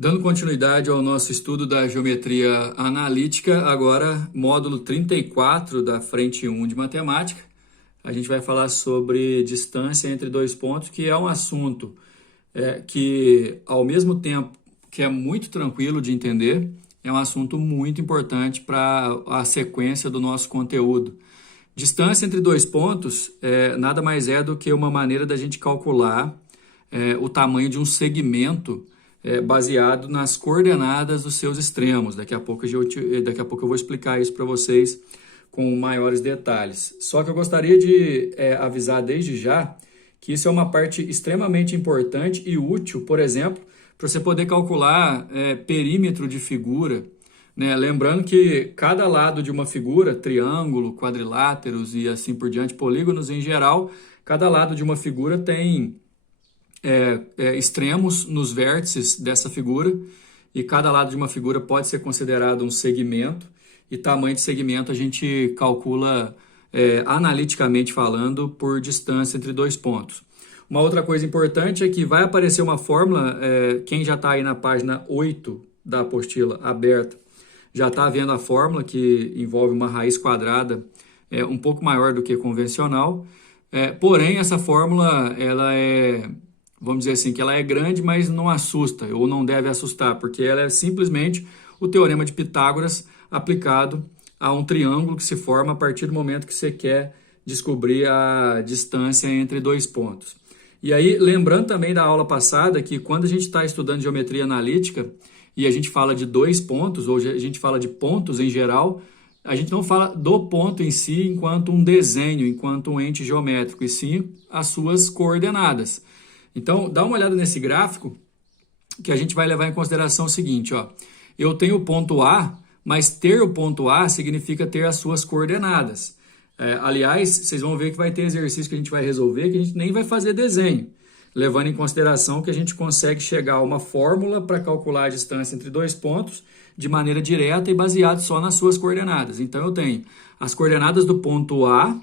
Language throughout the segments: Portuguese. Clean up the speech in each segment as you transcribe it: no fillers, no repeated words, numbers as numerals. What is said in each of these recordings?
Dando continuidade ao nosso estudo da geometria analítica, agora módulo 34 da frente 1 de matemática, a gente vai falar sobre distância entre dois pontos, que é um assunto que, ao mesmo tempo que é muito tranquilo de entender, é um assunto muito importante para a sequência do nosso conteúdo. Distância entre dois pontos nada mais é do que uma maneira da gente calcular o tamanho de um segmento baseado nas coordenadas dos seus extremos. Daqui a pouco eu vou explicar isso para vocês com maiores detalhes. Só que eu gostaria de avisar desde já que isso é uma parte extremamente importante e útil, por exemplo, para você poder calcular perímetro de figura, né? Lembrando que cada lado de uma figura, triângulo, quadriláteros e assim por diante, polígonos em geral, cada lado de uma figura tem extremos nos vértices dessa figura, e cada lado de uma figura pode ser considerado um segmento, e tamanho de segmento a gente calcula analiticamente falando por distância entre dois pontos. Uma outra coisa importante é que vai aparecer uma fórmula, quem já está aí na página 8 da apostila aberta, já está vendo a fórmula que envolve uma raiz quadrada um pouco maior do que convencional, porém essa fórmula ela vamos dizer assim, que ela é grande, mas não assusta, ou não deve assustar, porque ela é simplesmente o teorema de Pitágoras aplicado a um triângulo que se forma a partir do momento que você quer descobrir a distância entre dois pontos. E aí, lembrando também da aula passada, que quando a gente está estudando geometria analítica e a gente fala de dois pontos, ou a gente fala de pontos em geral, a gente não fala do ponto em si enquanto um desenho, enquanto um ente geométrico, e sim as suas coordenadas. Então, dá uma olhada nesse gráfico, que a gente vai levar em consideração o seguinte, ó. Eu tenho o ponto A, mas ter o ponto A significa ter as suas coordenadas. Aliás, vocês vão ver que vai ter exercício que a gente vai resolver, que a gente nem vai fazer desenho, levando em consideração que a gente consegue chegar a uma fórmula para calcular a distância entre dois pontos de maneira direta e baseado só nas suas coordenadas. Então, eu tenho as coordenadas do ponto A,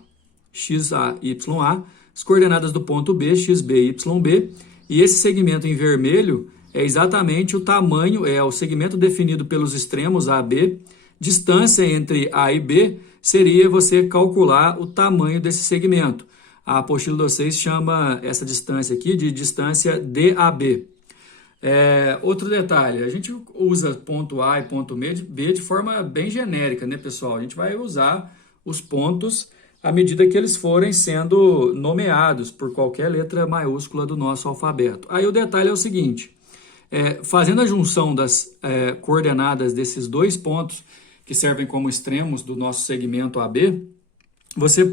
xa, ya, as coordenadas do ponto B, xb, yb, e esse segmento em vermelho é exatamente o tamanho, é o segmento definido pelos extremos A, B. Distância entre A e B seria você calcular o tamanho desse segmento. A apostila de vocês chama essa distância aqui de distância DAB. Outro detalhe, a gente usa ponto A e ponto B de forma bem genérica, né, pessoal? A gente vai usar os pontos à medida que eles forem sendo nomeados por qualquer letra maiúscula do nosso alfabeto. Aí o detalhe é o seguinte, fazendo a junção das coordenadas desses dois pontos, que servem como extremos do nosso segmento AB, você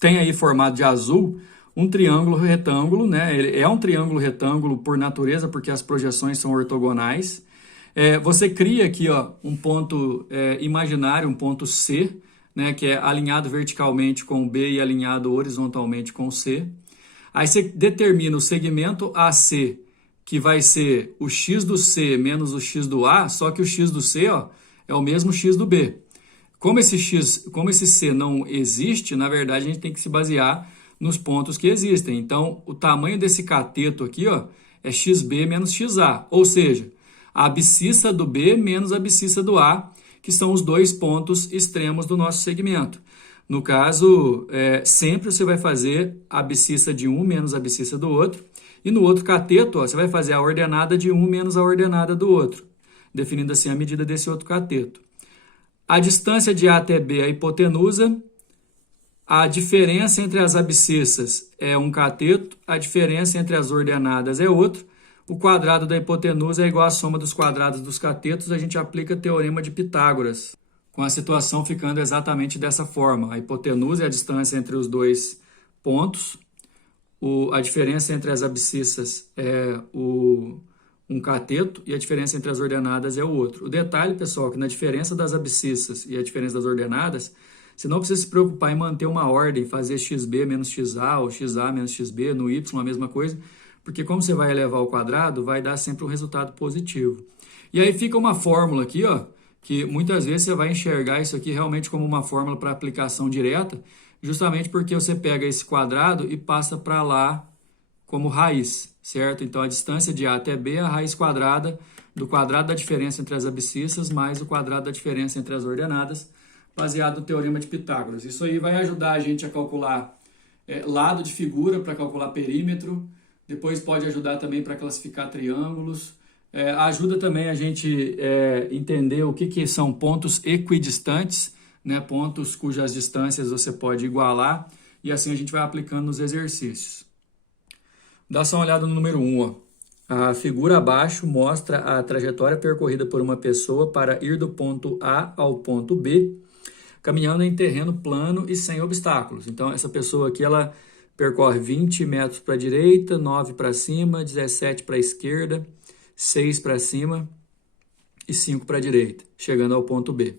tem aí formado de azul um triângulo retângulo, né? Ele é um triângulo retângulo por natureza, porque as projeções são ortogonais. Você cria aqui um ponto imaginário, um ponto C, né, que é alinhado verticalmente com o B e alinhado horizontalmente com o C. Aí você determina o segmento AC, que vai ser o x do C menos o x do A, só que o x do C é o mesmo x do B. Como esse C não existe, na verdade a gente tem que se basear nos pontos que existem. Então, o tamanho desse cateto aqui é xb menos xa, ou seja, a abscissa do B menos a abscissa do A, que são os dois pontos extremos do nosso segmento. No caso, sempre você vai fazer a abscissa de um menos a abscissa do outro, e no outro cateto, você vai fazer a ordenada de um menos a ordenada do outro, definindo assim a medida desse outro cateto. A distância de A até B é a hipotenusa, a diferença entre as abscissas é um cateto, a diferença entre as ordenadas é outro. O quadrado da hipotenusa é igual à soma dos quadrados dos catetos, a gente aplica o teorema de Pitágoras, com a situação ficando exatamente dessa forma. A hipotenusa é a distância entre os dois pontos, a diferença entre as abscissas é um cateto e a diferença entre as ordenadas é o outro. O detalhe, pessoal, que na diferença das abscissas e a diferença das ordenadas, você não precisa se preocupar em manter uma ordem, fazer xb menos xa ou xa menos xb, no y a mesma coisa, porque como você vai elevar ao quadrado, vai dar sempre um resultado positivo. E aí fica uma fórmula aqui, que muitas vezes você vai enxergar isso aqui realmente como uma fórmula para aplicação direta, justamente porque você pega esse quadrado e passa para lá como raiz. certo? Então, a distância de A até B é a raiz quadrada do quadrado da diferença entre as abscissas mais o quadrado da diferença entre as ordenadas, baseado no Teorema de Pitágoras. Isso aí vai ajudar a gente a calcular lado de figura, para calcular perímetro, depois pode ajudar também para classificar triângulos, ajuda também a gente entender o que são pontos equidistantes, né? Pontos cujas distâncias você pode igualar, e assim a gente vai aplicando nos exercícios. Dá só uma olhada no número 1, ó. A figura abaixo mostra a trajetória percorrida por uma pessoa para ir do ponto A ao ponto B, caminhando em terreno plano e sem obstáculos. Então, essa pessoa aqui, ela percorre 20 metros para a direita, 9 para cima, 17 para a esquerda, 6 para cima e 5 para a direita, chegando ao ponto B.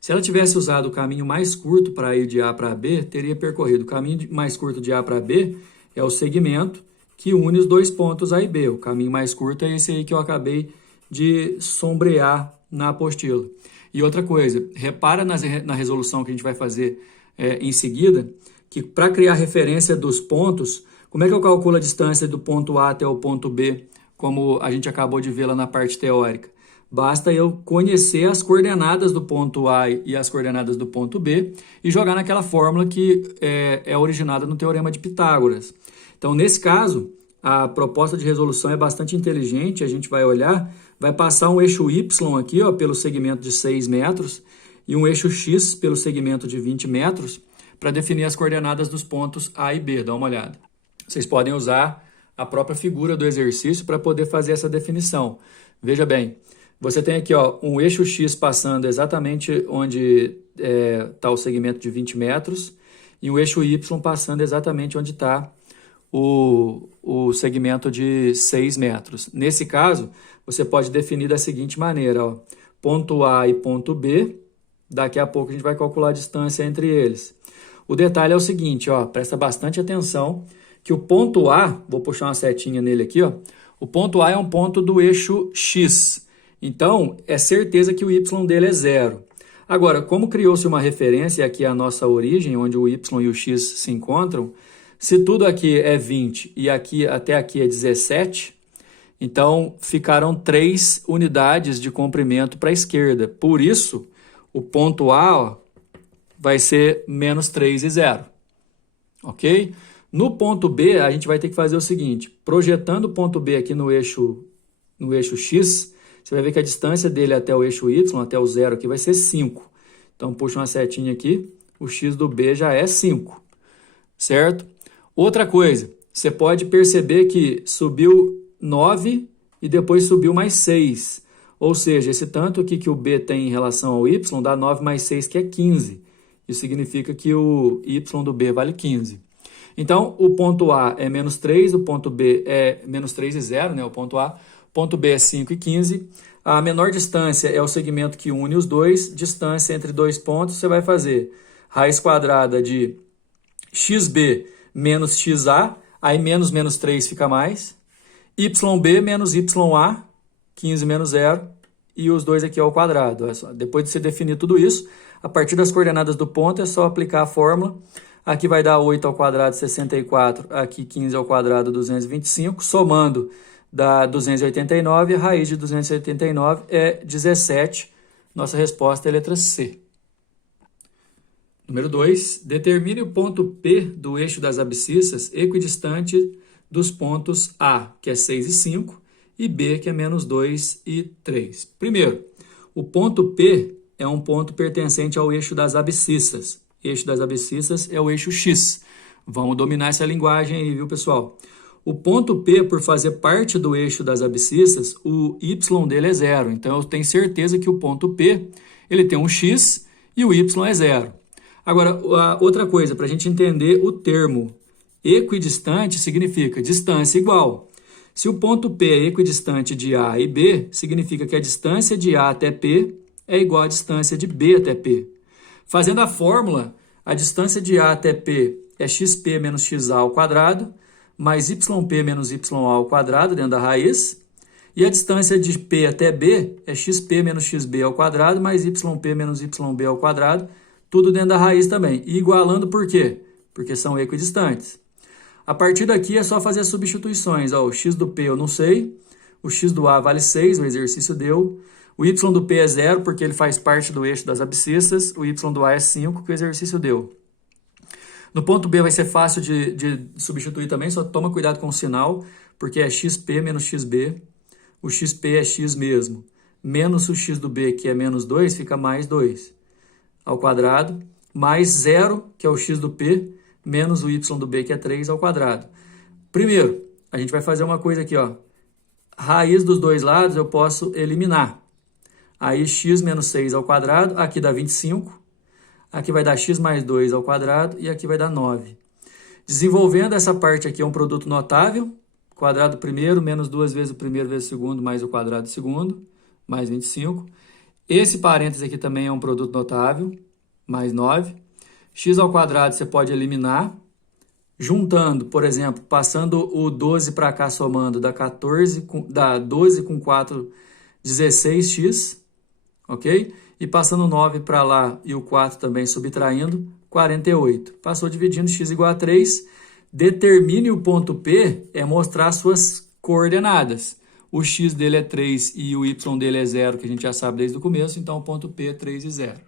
Se ela tivesse usado o caminho mais curto para ir de A para B, teria percorrido. O caminho mais curto de A para B é o segmento que une os dois pontos A e B. O caminho mais curto é esse aí que eu acabei de sombrear na apostila. E outra coisa, repara na resolução que a gente vai fazer em seguida, que para criar referência dos pontos, como é que eu calculo a distância do ponto A até o ponto B, como a gente acabou de ver lá na parte teórica? Basta eu conhecer as coordenadas do ponto A e as coordenadas do ponto B e jogar naquela fórmula que é originada no Teorema de Pitágoras. Então, nesse caso, a proposta de resolução é bastante inteligente. A gente vai olhar, vai passar um eixo Y aqui, ó, pelo segmento de 6 metros e um eixo X pelo segmento de 20 metros para definir as coordenadas dos pontos A e B. Dá uma olhada. Vocês podem usar a própria figura do exercício para poder fazer essa definição. Veja bem, você tem aqui, ó, um eixo X passando exatamente onde está o segmento de 20 metros e um eixo Y passando exatamente onde está o segmento de 6 metros. Nesse caso, você pode definir da seguinte maneira, ó, ponto A e ponto B, daqui a pouco a gente vai calcular a distância entre eles. O detalhe é o seguinte, ó, presta bastante atenção, que o ponto A, vou puxar uma setinha nele aqui, ó, o ponto A é um ponto do eixo X, então é certeza que o Y dele é 0. Agora, como criou-se uma referência, e aqui é a nossa origem, onde o Y e o X se encontram, se tudo aqui é 20 e aqui até aqui é 17, então ficaram 3 unidades de comprimento para a esquerda. Por isso, o ponto A, ó, vai ser menos 3 e 0. Ok? No ponto B, a gente vai ter que fazer o seguinte, projetando o ponto B aqui no eixo X, você vai ver que a distância dele até o eixo Y, até o 0 aqui, vai ser 5. Então, puxa uma setinha aqui, o X do B já é 5, certo? Outra coisa, você pode perceber que subiu 9 e depois subiu mais 6. Ou seja, esse tanto aqui que o B tem em relação ao Y dá 9 mais 6, que é 15. Isso significa que o Y do B vale 15. Então, o ponto A é menos 3, o ponto B é menos 3 e 0, né? O ponto B é 5 e 15. A menor distância é o segmento que une os dois. Distância entre dois pontos, você vai fazer raiz quadrada de xb menos xa, aí menos 3 fica mais, yb menos ya, 15 menos 0, e os dois aqui ao quadrado. Olha só. Depois de você definir tudo isso, a partir das coordenadas do ponto é só aplicar a fórmula. Aqui vai dar 8 ao quadrado, 64, aqui 15 ao quadrado, 225, somando dá 289, a raiz de 289 é 17. Nossa resposta é a letra C. Número 2, determine o ponto P do eixo das abscissas equidistante dos pontos A, que é 6 e 5, e B, que é menos 2 e 3. Primeiro, o ponto P é um ponto pertencente ao eixo das abscissas. O eixo das abscissas é o eixo X. Vamos dominar essa linguagem aí, viu, pessoal? O ponto P, por fazer parte do eixo das abscissas, o Y dele é 0. Então, eu tenho certeza que o ponto P ele tem um X e o Y é 0. Agora, outra coisa, para a gente entender o termo equidistante, significa distância igual. Se o ponto P é equidistante de A e B, significa que a distância de A até P é igual à distância de B até P. Fazendo a fórmula, a distância de A até P é xp menos xa ao quadrado, mais yp menos ya ao quadrado dentro da raiz, e a distância de P até B é xp menos xb ao quadrado, mais yp menos yb ao quadrado, tudo dentro da raiz também. E igualando por quê? Porque são equidistantes. A partir daqui é só fazer as substituições. Ó, o x do P eu não sei, o x do A vale 6, o exercício deu. O y do P é 0, porque ele faz parte do eixo das abscissas. O y do A é 5, que o exercício deu. No ponto B vai ser fácil de substituir também, só toma cuidado com o sinal, porque é xp menos xb. O xp é x mesmo. Menos o x do B, que é menos 2, fica mais 2 ao quadrado. Mais 0, que é o x do P, menos o y do B, que é 3 ao quadrado. Primeiro, a gente vai fazer uma coisa aqui, ó. Raiz dos dois lados eu posso eliminar. Aí x menos 6 ao quadrado, aqui dá 25. Aqui vai dar x mais 2 ao quadrado e aqui vai dar 9. Desenvolvendo essa parte aqui é um produto notável. Quadrado do primeiro menos 2 vezes o primeiro vezes o segundo mais o quadrado do segundo, mais 25. Esse parênteses aqui também é um produto notável, mais 9. X ao quadrado você pode eliminar. Juntando, por exemplo, passando o 12 para cá somando, dá 12 com 4, 16x, ok? E passando o 9 para lá e o 4 também subtraindo, 48. Passou dividindo x igual a 3. Determine o ponto P é mostrar suas coordenadas. O x dele é 3 e o y dele é 0, que a gente já sabe desde o começo, então o ponto P é 3 e 0.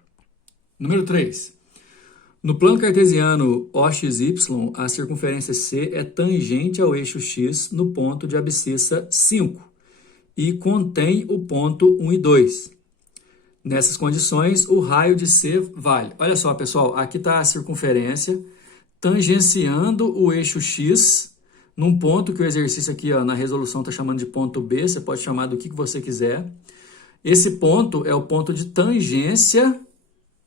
Número 3. No plano cartesiano OXY, a circunferência C é tangente ao eixo X no ponto de abscissa 5 e contém o ponto 1 e 2. Nessas condições, o raio de C vale. Olha só, pessoal, aqui está a circunferência tangenciando o eixo X num ponto que o exercício aqui ó, na resolução está chamando de ponto B, você pode chamar do que você quiser. Esse ponto é o ponto de tangência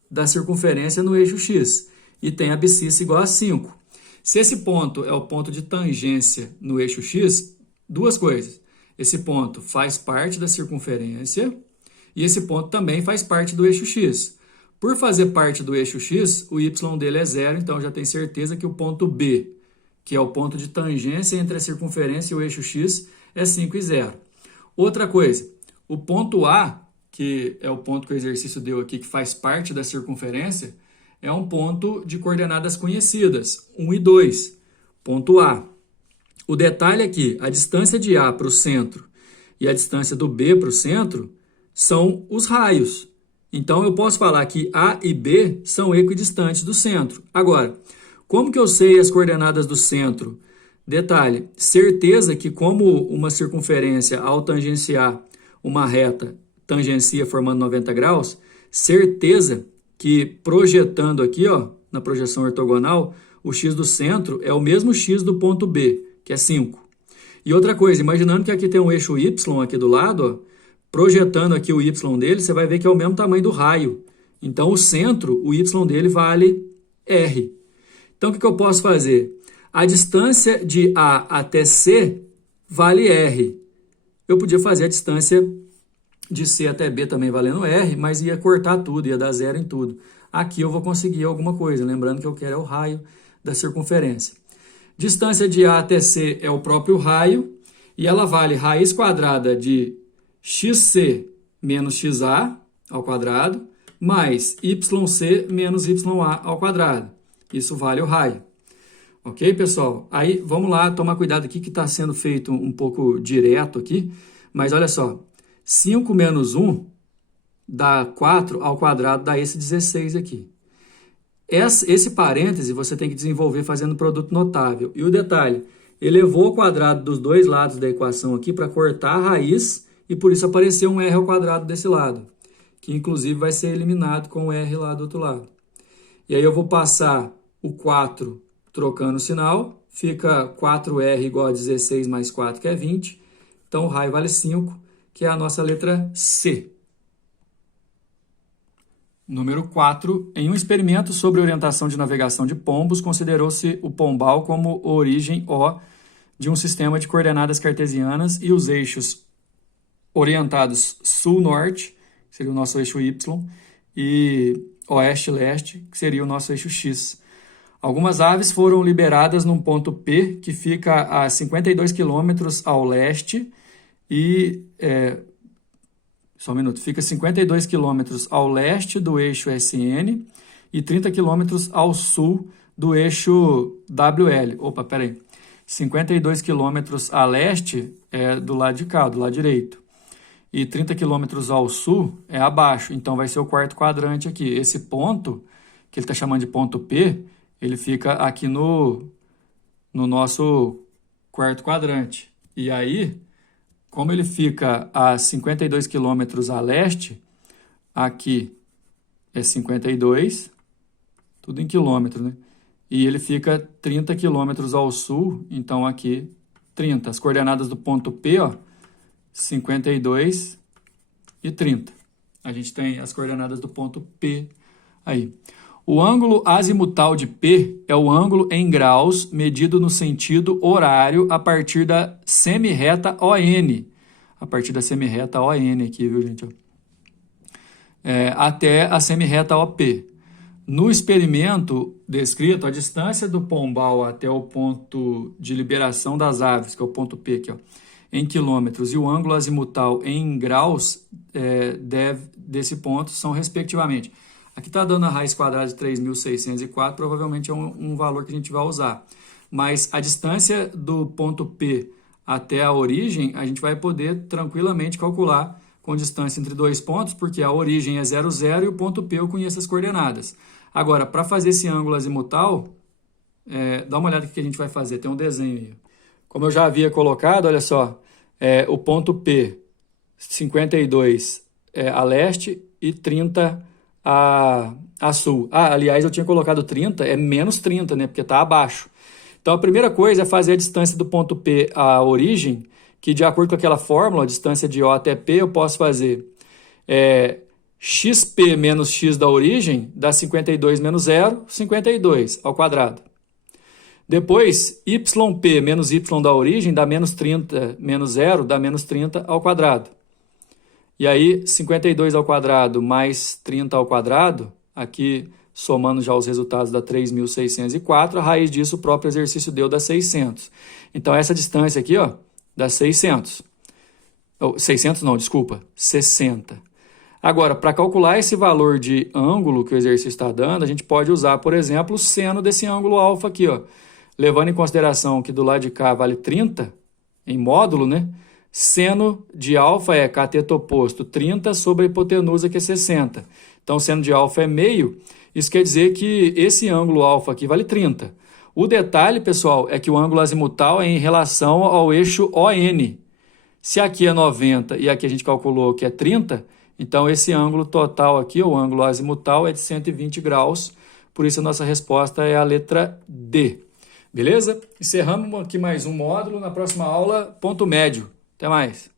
da circunferência no eixo X e tem abscissa igual a 5. Se esse ponto é o ponto de tangência no eixo X, duas coisas. Esse ponto faz parte da circunferência e esse ponto também faz parte do eixo X. Por fazer parte do eixo X, o y dele é 0, então já tem certeza que o ponto B, que é o ponto de tangência entre a circunferência e o eixo X, é 5 e 0. Outra coisa, o ponto A, que é o ponto que o exercício deu aqui, que faz parte da circunferência, é um ponto de coordenadas conhecidas, 1 e 2, ponto A. O detalhe aqui, a distância de A para o centro e a distância do B para o centro são os raios. Então, eu posso falar que A e B são equidistantes do centro. Agora, como que eu sei as coordenadas do centro? Detalhe, certeza que como uma circunferência ao tangenciar uma reta tangencia formando 90 graus, certeza que projetando aqui, ó, na projeção ortogonal, o x do centro é o mesmo x do ponto B, que é 5. E outra coisa, imaginando que aqui tem um eixo y aqui do lado, ó, projetando aqui o y dele, você vai ver que é o mesmo tamanho do raio. Então, o centro, o y dele vale r. Então, o que eu posso fazer? A distância de A até C vale r. Eu podia fazer a distância de C até B também valendo r, mas ia cortar tudo, ia dar 0 em tudo. Aqui eu vou conseguir alguma coisa, lembrando que eu quero é o raio da circunferência. Distância de A até C é o próprio raio, e ela vale raiz quadrada de xc menos xa ao quadrado, mais yc menos ya ao quadrado. Isso vale o raio. Ok, pessoal? Aí, vamos lá, tomar cuidado aqui que está sendo feito um pouco direto aqui, mas olha só, 5 menos 1 dá 4 ao quadrado, dá esse 16 aqui. Esse parêntese você tem que desenvolver fazendo produto notável. E o detalhe, elevou ao quadrado dos dois lados da equação aqui para cortar a raiz, e por isso apareceu um r ao quadrado desse lado, que inclusive vai ser eliminado com o r lá do outro lado. E aí eu vou passar o 4 trocando o sinal, fica 4r igual a 16 mais 4, que é 20. Então o raio vale 5, que é a nossa letra C. Número 4. Em um experimento sobre orientação de navegação de pombos, considerou-se o pombal como origem O de um sistema de coordenadas cartesianas e os eixos orientados sul-norte, que seria o nosso eixo Y, e oeste-leste, que seria o nosso eixo X. Algumas aves foram liberadas num ponto P, que fica a 52 km ao leste, e só um minuto, fica 52 km ao leste do eixo SN e 30 km ao sul do eixo WL. Opa, peraí. 52 quilômetros a leste é do lado de cá, do lado direito. E 30 quilômetros ao sul é abaixo. Então, vai ser o quarto quadrante aqui. Esse ponto, que ele está chamando de ponto P, ele fica aqui no nosso quarto quadrante. E aí, como ele fica a 52 quilômetros a leste, aqui é 52, tudo em quilômetro, né? E ele fica 30 quilômetros ao sul, então aqui 30. As coordenadas do ponto P, ó, 52 e 30. A gente tem as coordenadas do ponto P aí. O ângulo azimutal de P é o ângulo em graus medido no sentido horário a partir da semirreta ON. A partir da semirreta ON aqui, viu, gente? Até a semirreta OP. No experimento descrito, a distância do pombal até o ponto de liberação das aves, que é o ponto P aqui, ó, em quilômetros, e o ângulo azimutal em graus desse ponto são, respectivamente. Aqui está dando a raiz quadrada de 3.604, provavelmente é um valor que a gente vai usar. Mas a distância do ponto P até a origem, a gente vai poder tranquilamente calcular com distância entre dois pontos, porque a origem é 0, 0 e o ponto P eu conheço as coordenadas. Agora, para fazer esse ângulo azimutal, dá uma olhada no que a gente vai fazer, tem um desenho aí. Como eu já havia colocado, olha só, o ponto P, 52 a leste e 30 a sul. Aliás, eu tinha colocado 30, é menos 30, né, porque está abaixo. Então, a primeira coisa é fazer a distância do ponto P à origem, que de acordo com aquela fórmula, a distância de O até P, eu posso fazer xp menos x da origem dá 52 menos 0, 52 ao quadrado. Depois, yp menos y da origem dá menos 30 menos 0, dá menos 30 ao quadrado. E aí, 52 ao quadrado mais 30 ao quadrado, aqui somando já os resultados da 3.604, a raiz disso o próprio exercício deu da 600. Então, essa distância aqui, ó, dá 600. 600 não, desculpa, 60. Agora, para calcular esse valor de ângulo que o exercício está dando, a gente pode usar, por exemplo, o seno desse ângulo alfa aqui, ó. Levando em consideração que do lado de cá vale 30, em módulo, né? Seno de alfa é cateto oposto 30 sobre a hipotenusa, que é 60. Então, seno de alfa é meio. Isso quer dizer que esse ângulo alfa aqui vale 30. O detalhe, pessoal, é que o ângulo azimutal é em relação ao eixo ON. Se aqui é 90 e aqui a gente calculou que é 30, então esse ângulo total aqui, o ângulo azimutal, é de 120 graus. Por isso, a nossa resposta é a letra D. Beleza? Encerramos aqui mais um módulo. Na próxima aula, ponto médio. Até mais.